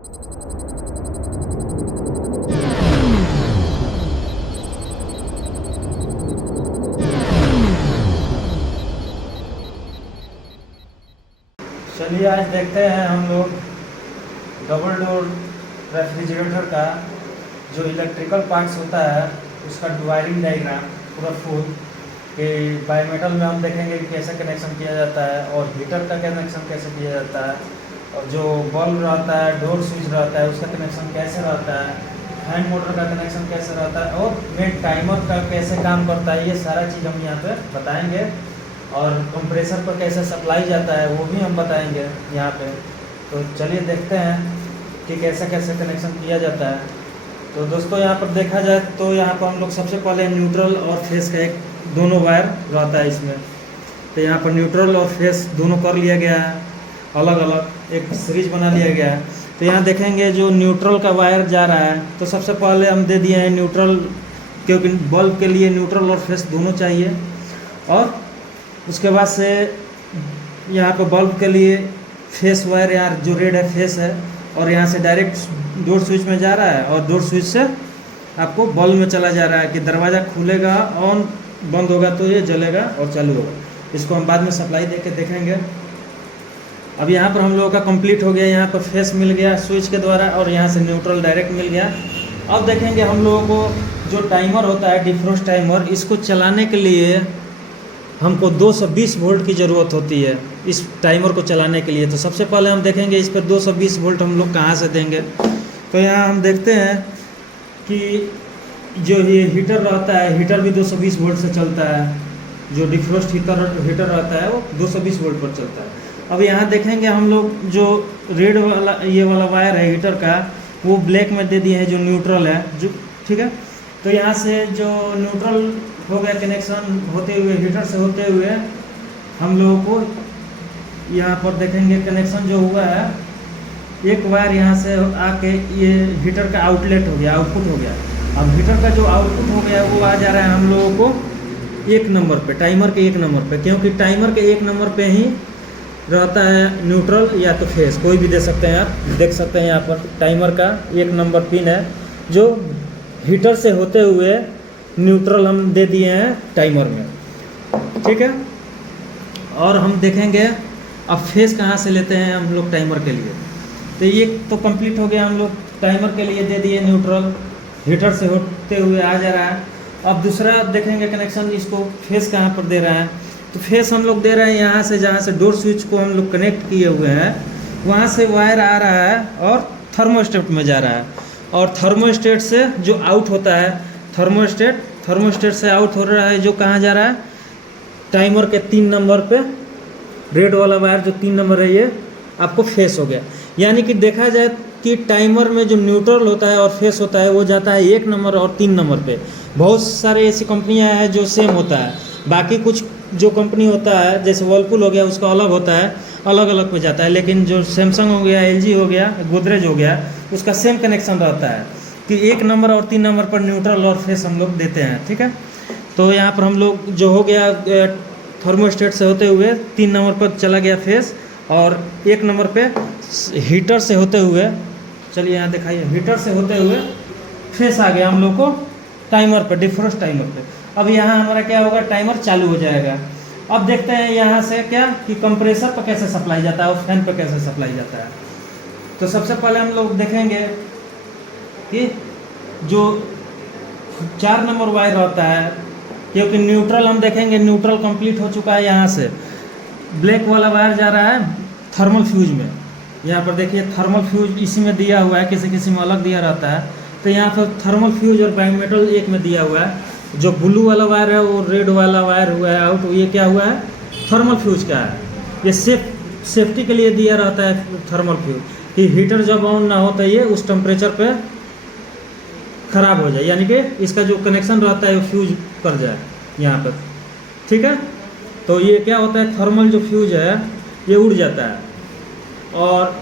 चलिए आज देखते हैं हम लोग डबल डोर रेफ्रिजरेटर का जो इलेक्ट्रिकल पार्ट्स होता है उसका वायरिंग डायग्राम पूरा फुल कि बायोमेटल में हम देखेंगे कि कैसे कनेक्शन किया जाता है और हीटर का कनेक्शन कैसे किया जाता है और जो बल्ब रहता है, डोर स्विच रहता है, उसका कनेक्शन कैसे रहता है, फैन मोटर का कनेक्शन कैसे रहता है और मेन टाइमर का कैसे काम करता है, ये सारा चीज़ हम यहाँ पे बताएंगे। और कंप्रेसर पर कैसे सप्लाई जाता है वो भी हम बताएंगे यहाँ पे। तो चलिए देखते हैं कि कैसे कैसे कनेक्शन किया जाता है। तो दोस्तों यहाँ पर देखा जाए तो यहाँ पर हम लोग सबसे पहले न्यूट्रल और फेस का एक दोनों वायर रहता है इसमें। तो यहाँ पर न्यूट्रल और फेस दोनों कर लिया गया है, अलग अलग एक सीरीज बना लिया गया है। तो यहाँ देखेंगे जो न्यूट्रल का वायर जा रहा है तो सबसे पहले हम दे दिए हैं न्यूट्रल, क्योंकि बल्ब के लिए न्यूट्रल और फेस दोनों चाहिए। और उसके बाद से यहाँ पर बल्ब के लिए फेस वायर यहाँ जो रेड है फेस है और यहाँ से डायरेक्ट डोर स्विच में जा रहा है और डोर स्विच से आपको बल्ब में चला जा रहा है कि दरवाज़ा खुलेगा, ऑन बंद होगा तो ये जलेगा और चालू होगा। इसको हम बाद में सप्लाई दे के देखेंगे। अब यहाँ पर हम लोगों का कंप्लीट हो गया, यहाँ पर फेस मिल गया स्विच के द्वारा और यहाँ से न्यूट्रल डायरेक्ट मिल गया। अब देखेंगे हम लोगों को जो टाइमर होता है डिफ्रोस्ट टाइमर, इसको चलाने के लिए हमको 220 वोल्ट की ज़रूरत होती है इस टाइमर को चलाने के लिए। तो सबसे पहले हम देखेंगे इस पर 220 वोल्ट हम लोग कहाँ से देंगे। तो यहाँ हम देखते हैं कि जो ये हीटर रहता है, हीटर भी 220 वोल्ट से चलता है। जो डिफ्रोस्ट हीटर रहता है वो 220 वोल्ट पर चलता है। अब यहाँ देखेंगे हम लोग जो रेड वाला ये वाला वायर है हीटर का, वो ब्लैक में दे दिए हैं जो न्यूट्रल है, जो ठीक है। तो यहाँ से जो न्यूट्रल हो गया कनेक्शन होते हुए हीटर से होते हुए हम लोगों को यहाँ पर देखेंगे कनेक्शन जो हुआ है, एक वायर यहाँ से आके ये हीटर का आउटलेट हो गया, आउटपुट हो गया। अब हीटर का जो आउटपुट हो गया वो आ जा रहा है हम लोगों को 1 नंबर पे, टाइमर के 1 नंबर पे, क्योंकि टाइमर के 1 नंबर पे ही रहता है न्यूट्रल या तो फेस, कोई भी दे सकते हैं आप। देख सकते हैं यहाँ पर टाइमर का 1 नंबर पिन है जो हीटर से होते हुए न्यूट्रल हम दे दिए हैं टाइमर में, ठीक है। और हम देखेंगे अब फेस कहाँ से लेते हैं हम लोग टाइमर के लिए। तो ये तो कंप्लीट हो गया, हम लोग टाइमर के लिए दे दिए न्यूट्रल, हीटर से होते हुए आ जा रहा है। अब दूसरा देखेंगे कनेक्शन, इसको फेस कहाँ पर दे रहा है। तो फेस हम लोग दे रहे हैं यहाँ से, जहाँ से डोर स्विच को हम लोग कनेक्ट किए हुए हैं वहाँ से वायर आ रहा है और थर्मोस्टेट में जा रहा है। और थर्मोस्टेट से जो आउट होता है, थर्मोस्टेट से आउट हो रहा है जो कहाँ जा रहा है, टाइमर के 3 नंबर पे। रेड वाला वायर जो 3 नंबर है ये आपको फेस हो गया। यानी कि देखा जाए कि टाइमर में जो न्यूट्रल होता है और फेस होता है वो जाता है 1 नंबर और 3 नंबर पे। बहुत सारे ऐसी कंपनियां हैं जो सेम होता है, बाकी कुछ जो कंपनी होता है जैसे वर्लपूल हो गया उसका अलग होता है, अलग अलग पे जाता है। लेकिन जो सैमसंग हो गया, LG हो गया, गोदरेज हो गया, उसका सेम कनेक्शन रहता है कि 1 नंबर और 3 नंबर पर न्यूट्रल और फेस हम लोग देते हैं, ठीक है। तो यहाँ पर हम लोग जो हो गया थर्मोस्टेट से होते हुए 3 नंबर पर चला गया फेस और 1 नंबर पे हीटर से होते हुए, चलिए यहाँ दिखाइए, हीटर से होते हुए फेस आ गया हम लोग को टाइमर पर, डिफ्रोस्ट टाइमर पे। अब यहाँ हमारा क्या होगा, टाइमर चालू हो जाएगा। अब देखते हैं यहाँ से क्या कि कंप्रेसर पर कैसे सप्लाई जाता है और फैन पर कैसे सप्लाई जाता है। तो सबसे पहले हम लोग देखेंगे कि जो 4 नंबर वायर रहता है, क्योंकि न्यूट्रल हम देखेंगे न्यूट्रल कंप्लीट हो चुका है। यहाँ से ब्लैक वाला वायर जा रहा है थर्मल फ्यूज में। यहाँ पर देखिए थर्मल फ्यूज इसी में दिया हुआ है, किसी किसी में अलग दिया रहता है। तो यहाँ पर थर्मल फ्यूज और बायोमेटल एक में दिया हुआ है। जो ब्लू वाला वायर है वो रेड वाला वायर हुआ है आउट, ये क्या हुआ है, थर्मल फ्यूज का है। ये सेफ्टी के लिए दिया रहता है थर्मल फ्यूज, कि हीटर जब ऑन ना हो तो ये उस टेम्परेचर पे ख़राब हो जाए, यानी कि इसका जो कनेक्शन रहता है वो फ्यूज कर जाए यहाँ पर, ठीक है। तो ये क्या होता है, थर्मल जो फ्यूज है ये उड़ जाता है और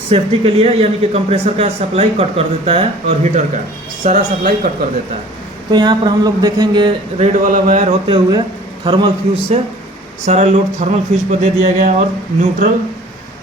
सेफ्टी के लिए, यानी कि कंप्रेसर का सप्लाई कट कर देता है और हीटर का सारा सप्लाई कट कर देता है। तो यहाँ पर हम लोग देखेंगे रेड वाला वायर होते हुए थर्मल फ्यूज से सारा लोड थर्मल फ्यूज पर दे दिया गया और न्यूट्रल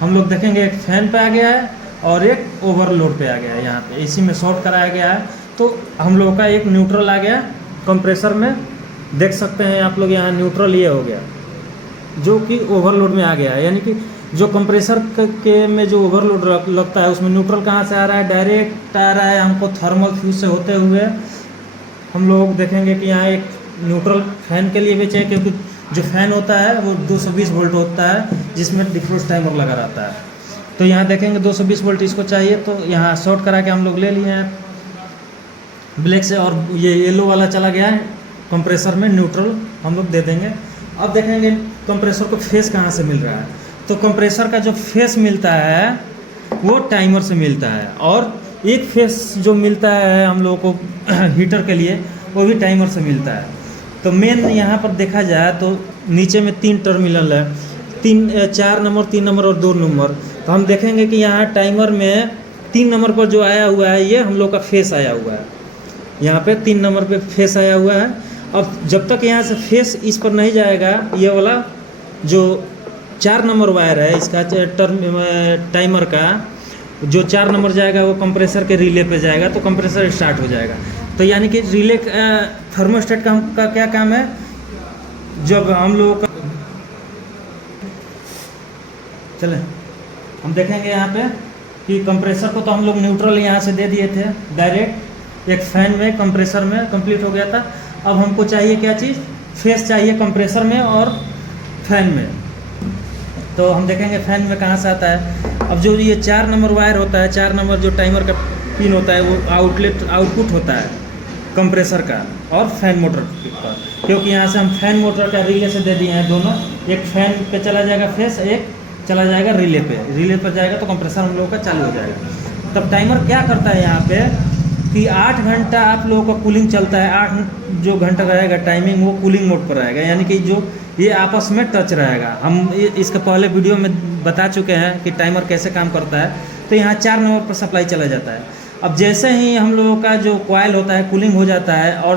हम लोग देखेंगे एक फैन पे आ गया है और एक ओवरलोड पे आ गया है। यहाँ पे एसी में शॉर्ट कराया गया है, तो हम लोगों का एक न्यूट्रल आ गया कंप्रेसर में। देख सकते हैं आप लोग यहाँ न्यूट्रल ये हो गया जो कि ओवरलोड में आ गया है। यानी कि जो कंप्रेसर के में जो ओवरलोड लगता है उसमें न्यूट्रल कहाँ से आ रहा है, डायरेक्ट आ रहा है हमको थर्मल फ्यूज से होते हुए। हम लोग देखेंगे कि यहाँ एक न्यूट्रल फैन के लिए भी चाहिए, क्योंकि जो फैन होता है वो 220 वोल्ट होता है जिसमें डिफ्यूज टाइमर लगा रहता है। तो यहाँ देखेंगे 220 वोल्ट इसको चाहिए, तो यहाँ शॉर्ट करा के हम लोग ले लिए हैं ब्लैक से, और ये येलो वाला चला गया है कंप्रेसर में, न्यूट्रल हम लोग दे देंगे। अब देखेंगे कंप्रेसर को फेस कहाँ से मिल रहा है। तो कंप्रेसर का जो फेस मिलता है वो टाइमर से मिलता है, और एक फेस जो मिलता है हम लोगों को हीटर के लिए वो भी टाइमर से मिलता है। तो मेन यहाँ पर देखा जाए तो नीचे में 3 टर्मिनल है, 4 नंबर, 3 नंबर और 2 नंबर। तो हम देखेंगे कि यहाँ टाइमर में 3 नंबर पर जो आया हुआ है ये हम लोग का फेस आया हुआ है। यहाँ पे 3 नंबर पे फेस आया हुआ है। अब जब तक यहाँ से फेस इस पर नहीं जाएगा, ये वाला जो 4 नंबर वायर है इसका टाइमर का जो 4 नंबर जाएगा वो कंप्रेसर के रिले पे जाएगा, तो कंप्रेसर स्टार्ट हो जाएगा। तो यानी कि रिले थर्मोस्टेट का क्या काम है, जब हम लोग का चले हम देखेंगे यहाँ पे कि कंप्रेसर को तो हम लोग न्यूट्रल यहाँ से दे दिए थे डायरेक्ट, एक फैन में कंप्रेसर में कंप्लीट हो गया था। अब हमको चाहिए क्या चीज़, फेस चाहिए कंप्रेसर में और फैन में। तो हम देखेंगे फैन में कहाँ से आता है। अब जो ये 4 नंबर वायर होता है, 4 नंबर जो टाइमर का पिन होता है वो आउटपुट होता है कंप्रेसर का और फैन मोटर का, क्योंकि यहाँ से हम फैन मोटर का रिले से दे दिए हैं दोनों। एक फैन पे चला जाएगा फेस, एक चला जाएगा रिले पे, रिले पर जाएगा तो कंप्रेसर हम लोगों का चालू हो जाएगा। तब टाइमर क्या करता है यहाँ पे कि 8 घंटा आप लोगों का कूलिंग चलता है। 8 जो घंटा रहेगा टाइमिंग वो कूलिंग मोड पर रहेगा, यानी कि जो ये आपस में टच रहेगा। हम इसके पहले वीडियो में बता चुके हैं कि टाइमर कैसे काम करता है। तो यहाँ 4 नंबर पर सप्लाई चला जाता है। अब जैसे ही हम लोगों का जो कॉइल होता है कूलिंग हो जाता है और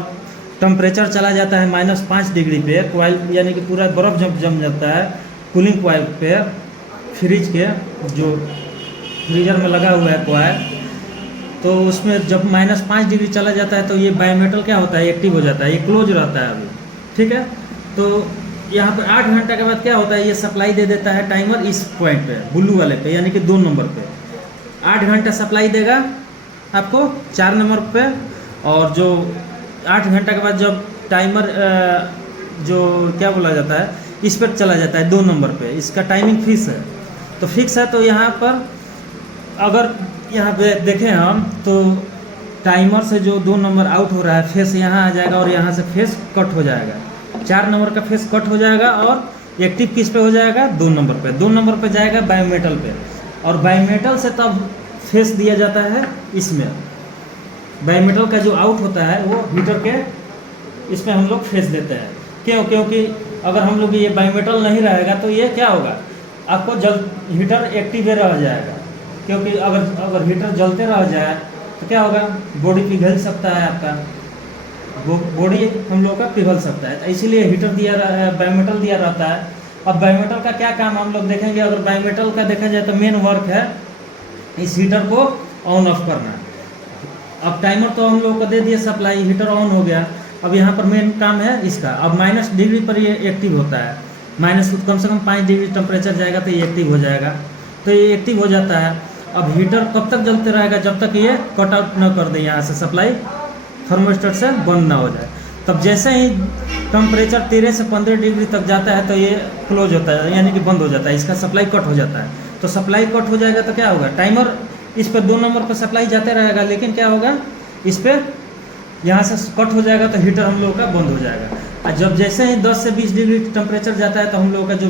टेम्परेचर चला जाता है -5 डिग्री पे, कॉइल यानी कि पूरा बर्फ़ जम जाता है कूलिंग कॉइल पे, फ्रिज के जो फ्रीजर में लगा हुआ है कॉइल, तो उसमें जब -5 डिग्री चला जाता है तो ये बायोमेटल क्या होता है, एक्टिव हो जाता है, ये क्लोज रहता है अभी, ठीक है। तो यहाँ पर 8 घंटा के बाद क्या होता है, ये सप्लाई दे देता है टाइमर इस पॉइंट पे, ब्लू वाले पे, यानी कि 2 नंबर पे 8 घंटा सप्लाई देगा आपको 4 नंबर पे। और जो 8 घंटा के बाद जब टाइमर जो क्या बोला जाता है इस पर चला जाता है 2 नंबर पे, इसका टाइमिंग फिक्स है। तो फिक्स है तो यहाँ पर अगर यहाँ पे देखें हम तो टाइमर से जो 2 नंबर आउट हो रहा है फेस यहाँ आ जाएगा और यहाँ से फेस कट हो जाएगा। 4 नंबर का फेस कट हो जाएगा और एक्टिव किस पे हो जाएगा, 2 नंबर पे। 2 नंबर पे जाएगा बायोमेटल पे, और बायोमेटल से तब फेस दिया जाता है इसमें। बायोमेटल का जो आउट होता है वो हीटर के इसमें हम लोग फेस देते हैं। क्योंकि अगर हम लोग ये बायोमेटल नहीं रहेगा तो ये क्या होगा, आपको हीटर एक्टिव रह जाएगा। क्योंकि अगर हीटर जलते रह जाए तो क्या होगा, बॉडी पिघल सकता है, आपका बॉडी हम लोग का पिघल सकता है। इसीलिए हीटर बायोमेटल दिया रहता है। अब बायोमेटल का क्या काम हम लोग देखेंगे। अगर बायोमेटल का देखा जाए तो मेन वर्क है इस हीटर को ऑन ऑफ करना। अब टाइमर तो हम लोग को दे दिए सप्लाई, हीटर ऑन हो गया। अब यहाँ पर मेन काम है इसका। अब -, डिग्री पर ये एक्टिव होता है, कम से कम 5 डिग्री टेम्परेचर जाएगा तो ये एक्टिव हो जाएगा। तो ये एक्टिव हो जाता है। अब हीटर कब तक जलते रहेगा, जब तक ये कट आउट न कर दे, यहाँ से सप्लाई थर्मोस्टेट से बंद ना हो जाए। तब जैसे ही टेम्परेचर 13 से 15 डिग्री तक जाता है तो ये क्लोज होता है, यानी कि बंद हो जाता है, इसका सप्लाई कट हो जाता है। तो सप्लाई कट हो जाएगा तो क्या होगा, टाइमर इस पर 2 नंबर पर सप्लाई जाते रहेगा, लेकिन क्या होगा इस पर यहाँ से कट हो जाएगा तो हीटर हम लोग का बंद हो जाएगा। और जब जैसे ही 10 से 20 डिग्री टेम्परेचर जाता है तो हम लोग का जो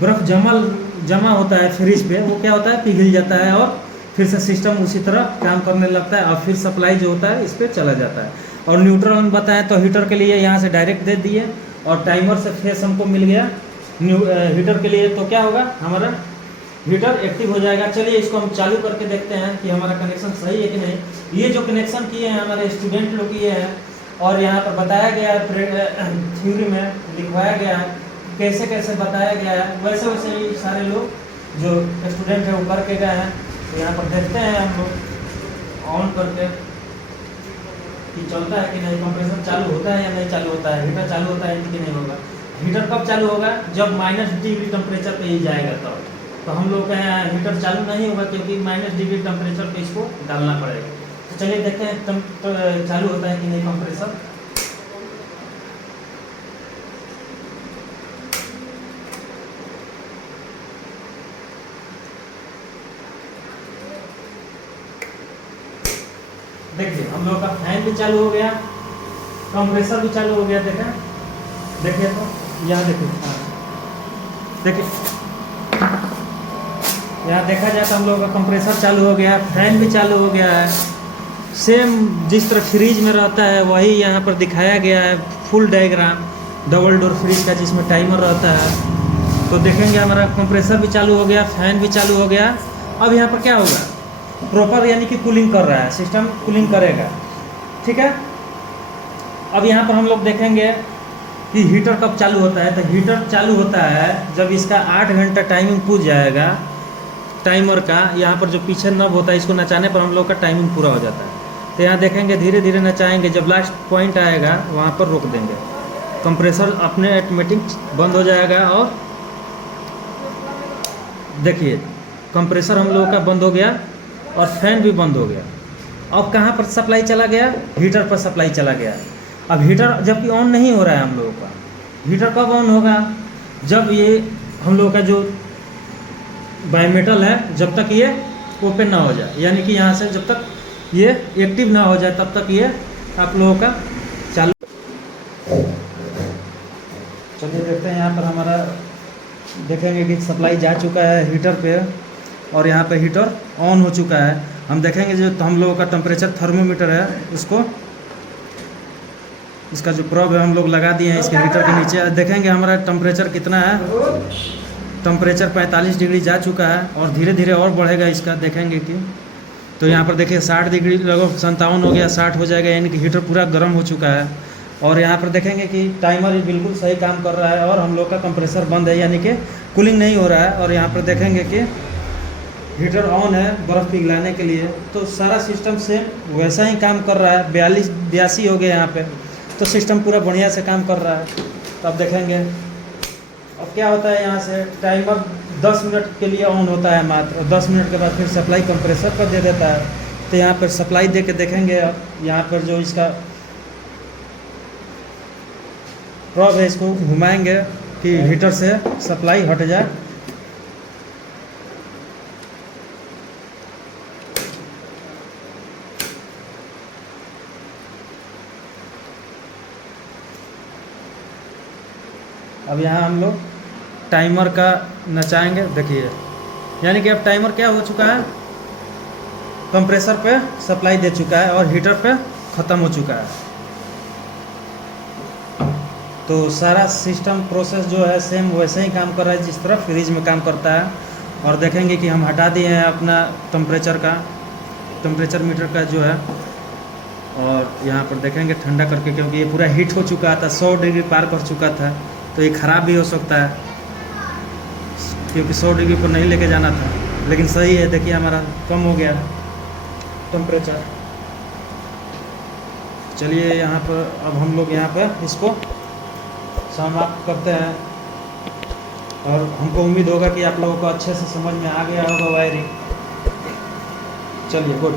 बर्फ़ जमा होता है फ्रिज पे वो क्या होता है, पिघल जाता है और फिर से सिस्टम उसी तरह काम करने लगता है और फिर सप्लाई जो होता है इस पर चला जाता है। और न्यूट्रल हम बताएं तो हीटर के लिए यहाँ से डायरेक्ट दे दिए और टाइमर से फेस हमको मिल गया हीटर के लिए। तो क्या होगा, हमारा हीटर एक्टिव हो जाएगा। चलिए इसको हम चालू करके देखते हैं कि हमारा कनेक्शन सही है कि नहीं। ये जो कनेक्शन किए हैं हमारे स्टूडेंट लोग किए हैं और यहाँ पर बताया गया है, थ्योरी में लिखवाया गया है कैसे कैसे बताया गया है, वैसे वैसे ही सारे लोग जो स्टूडेंट हैं वो करके गए हैं। तो यहाँ पर देखते हैं हम लोग ऑन करके कि चलता है कि नहीं, कंप्रेसर चालू होता है या नहीं चालू होता है, हीटर चालू होता है कि नहीं होगा। हीटर कब चालू होगा, जब -डिग्री टेम्परेचर पे ही जाएगा तब। तो हम लोग का यहाँ हीटर चालू नहीं होगा क्योंकि -डिग्री टेम्परेचर पे इसको डालना पड़ेगा। तो चलिए देखते हैं चालू होता है कि नहीं कंप्रेसर। देखिए हम लोग का फैन भी चालू हो गया, कंप्रेसर भी चालू हो गया। देखिए तो यहाँ देखिए, देखिए यहाँ देखा जाए तो हम लोग का कंप्रेसर चालू हो गया, फैन भी चालू हो गया है। सेम जिस तरह फ्रिज में रहता है वही यहाँ पर दिखाया गया है, full diagram double door fridge का जिसमें टाइमर रहता है। तो देखेंगे हमारा कंप्रेसर भी चालू हो गया, फैन भी चालू हो गया। अब यहाँ पर क्या होगा, प्रॉपर यानी कि कूलिंग कर रहा है, सिस्टम कूलिंग करेगा। ठीक है, अब यहाँ पर हम लोग देखेंगे कि हीटर कब चालू होता है। तो हीटर चालू होता है जब इसका 8 घंटा टाइमिंग पूछ जाएगा टाइमर का। यहाँ पर जो पीछे नब होता है इसको नचाने पर हम लोग का टाइमिंग पूरा हो जाता है। तो यहाँ देखेंगे धीरे धीरे नचाएंगे, जब लास्ट पॉइंट आएगा वहाँ पर रोक देंगे, कंप्रेसर अपने ऑटोमेटिक बंद हो जाएगा। और देखिए कंप्रेसर हम लोगों का बंद हो गया और फैन भी बंद हो गया। अब कहाँ पर सप्लाई चला गया, हीटर पर सप्लाई चला गया। अब हीटर जबकि ऑन नहीं हो रहा है हम लोगों का, हीटर कब ऑन होगा, जब ये हम लोगों का जो बायोमेटल है जब तक ये ओपन ना हो जाए, यानी कि यहाँ से जब तक ये एक्टिव ना हो जाए तब तक ये आप लोगों का चालू। चलिए देखते हैं, यहाँ पर हमारा देखेंगे कि सप्लाई जा चुका है हीटर पे और यहाँ पे हीटर ऑन हो चुका है। हम देखेंगे जो हम लोगों का टेम्परेचर थर्मोमीटर है उसको, इसका जो प्रोब है हम लोग लगा दिए हैं इसके हीटर के नीचे। देखेंगे हमारा टेम्परेचर कितना है, टेम्परेचर 45 डिग्री जा चुका है और धीरे धीरे और बढ़ेगा इसका, देखेंगे कि। तो यहाँ पर देखिए 60 डिग्री लगभग 57 हो गया, 60 हो जाएगा, यानी कि हीटर पूरा गर्म हो चुका है। और यहाँ पर देखेंगे कि टाइमर बिल्कुल सही काम कर रहा है और हम लोग का कंप्रेसर बंद है, यानी कि कूलिंग नहीं हो रहा है। और यहाँ पर देखेंगे कि हीटर ऑन है बर्फ़ पिघलाने के लिए। तो सारा सिस्टम से वैसा ही काम कर रहा है। 82 हो गए यहाँ पे, तो सिस्टम पूरा बढ़िया से काम कर रहा है। तो अब देखेंगे अब क्या होता है, यहाँ से टाइमर 10 मिनट के लिए ऑन होता है मात्र, और 10 मिनट के बाद फिर सप्लाई कंप्रेसर पर दे देता है। तो यहाँ पर सप्लाई दे के देखेंगे, अब यहाँ पर जो इसका प्रॉब है इसको घुमाएंगे कि हीटर से सप्लाई हट जाए। अब यहाँ हम लोग टाइमर का नचाएंगे, देखिए यानी कि अब टाइमर क्या हो चुका है, कंप्रेसर पे सप्लाई दे चुका है और हीटर पे ख़त्म हो चुका है। तो सारा सिस्टम प्रोसेस जो है सेम वैसे ही काम कर रहा है जिस तरह फ्रिज में काम करता है। और देखेंगे कि हम हटा दिए हैं अपना टेम्परेचर मीटर का जो है, और यहाँ पर देखेंगे ठंडा करके, क्योंकि ये पूरा हीट हो चुका था, 100 डिग्री पार कर चुका था। तो ये ख़राब भी हो सकता है क्योंकि 100 डिग्री पर नहीं लेके जाना था, लेकिन सही है। देखिए हमारा कम हो गया टेम्परेचर। चलिए यहाँ पर अब हम लोग यहाँ पर इसको समाप्त करते हैं और हमको उम्मीद होगा कि आप लोगों को अच्छे से समझ में आ गया होगा वायरिंग। चलिए गुड।